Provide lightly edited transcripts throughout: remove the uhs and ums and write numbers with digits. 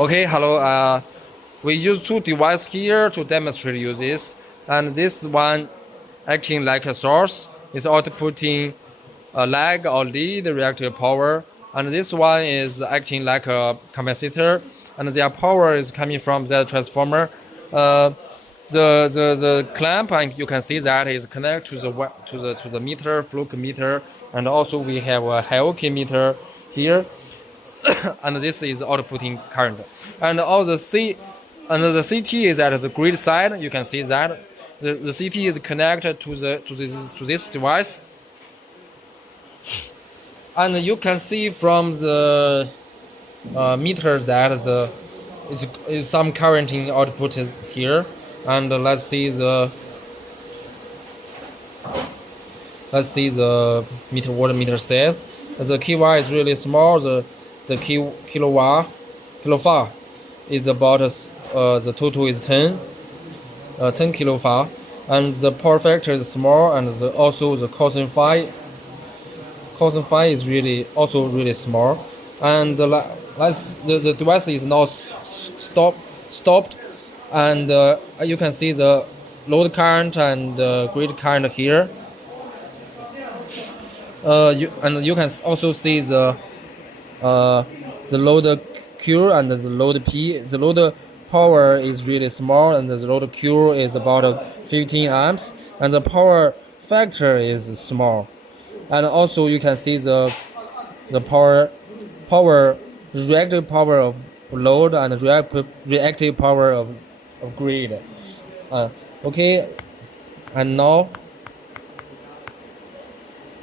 Okay, hello. We use two devices here to demonstrate you this, and this one acting like a source is outputting a lag or lead reactive power, and this one is acting like a capacitor, and their power is coming from the transformer. Uh, the clamp, and you can see that is connected to the meter, flux meter, and also we have a hierarchy meter here, and this is outputting current. And all the CT is at the grid side. You can see that the CT is connected to this device, and you can see from the meter that is some current in output is here. And let's see the meter what the meter says. The kW is really small. The kilowatt is about the total is 10 kilowatt, and the power factor is small, and also the cosine phi is really also really small. And the device is now stopped, and you can see the load current and grid current here. You can also see the load Q and the load P. The load power is really small, and the load Q is about 15 amps, and the power factor is small. And also you can see the reactive power of load and reactive power of grid. Okay, and now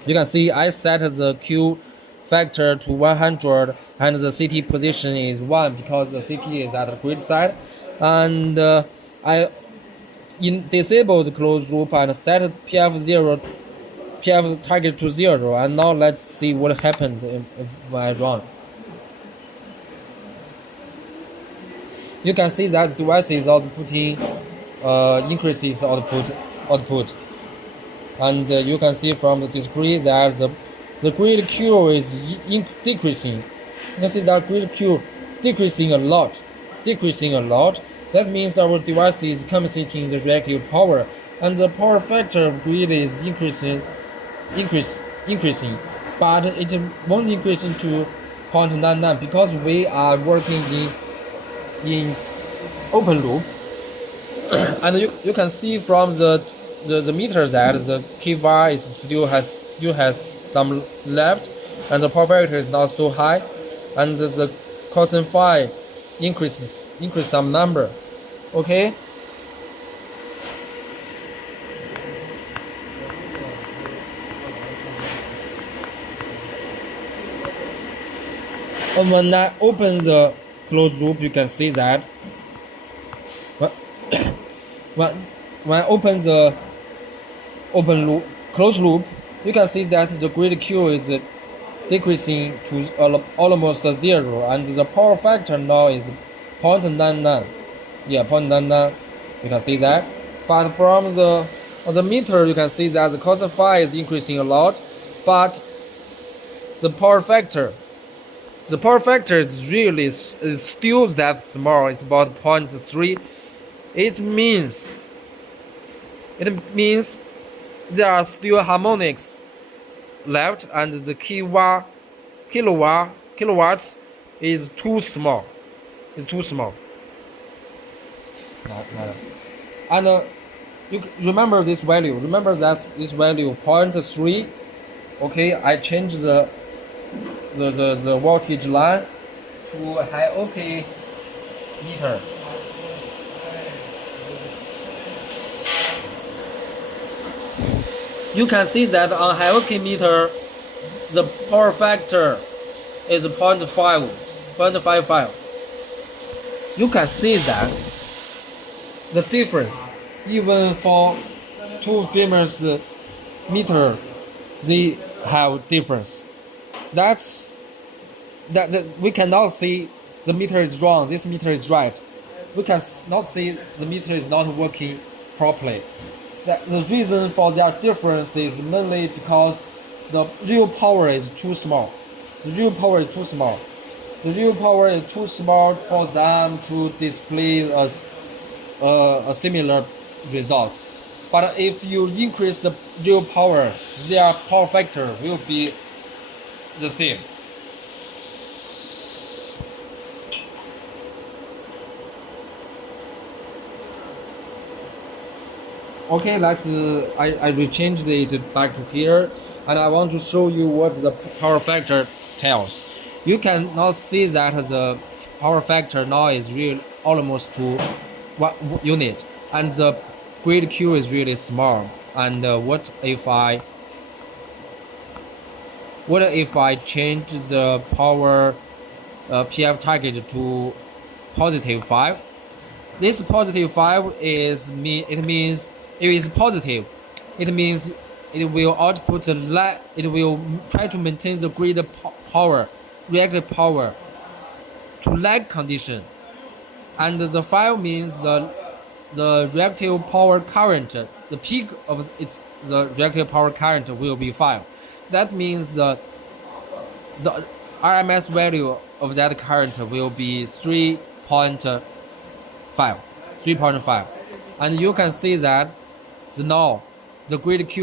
you can see I set the Q factor to 100, and the CT position is 1 because the CT is at the grid side. And I disable the closed loop and set PF target to 0. And now let's see what happens if I run. You can see that the device is outputting increases output. And you can see from the display that the grid Q is decreasing. You can see that grid Q decreasing a lot. That means our device is compensating the reactive power, and the power factor of grid is increasing, but it won't increase to 0.99 because we are working in open loop. And you can see from the meter that the kVAR is still has some left, and the power factor is not so high, and the cosine phi increase some number. Okay. And when I open the closed loop, you can see that when I open the closed loop, you can see that the grid Q is decreasing to almost 0, and the power factor now is 0.99. Yeah, 0.99. You can see that. But from the meter, you can see that the cosine phi is increasing a lot, but the power factor is still that small. It's about 0.3. It means there are still harmonics left, and the kilowatts is too small. It's too small. And you remember this value. Remember that this value 0.3. Okay, I change the voltage line to hierarchy meter. You can see that on hierarchy meter, the power factor is 0.55. You can see that the difference, even for two famous meter, they have difference. That we cannot say the meter is wrong, this meter is right. We can not say the meter is not working properly. The reason for that difference is mainly because the real power is too small. The the real power is too small for them to display a similar result. But if you increase the real power, their power factor will be the same. Okay, I rechanged it back to here, and I want to show you what the power factor tells. You can now see that the power factor now is real almost to 1 unit, and the grid Q is really small. And what if I change the power PF target to +5? This +5 it means if it's positive, it means it will output it will try to maintain the grid power, reactive power to lag condition. And the 5 means the reactive power current, the peak of the reactive power current will be 5. That means the RMS value of that current will be 3.5. And you can see that now the grid Q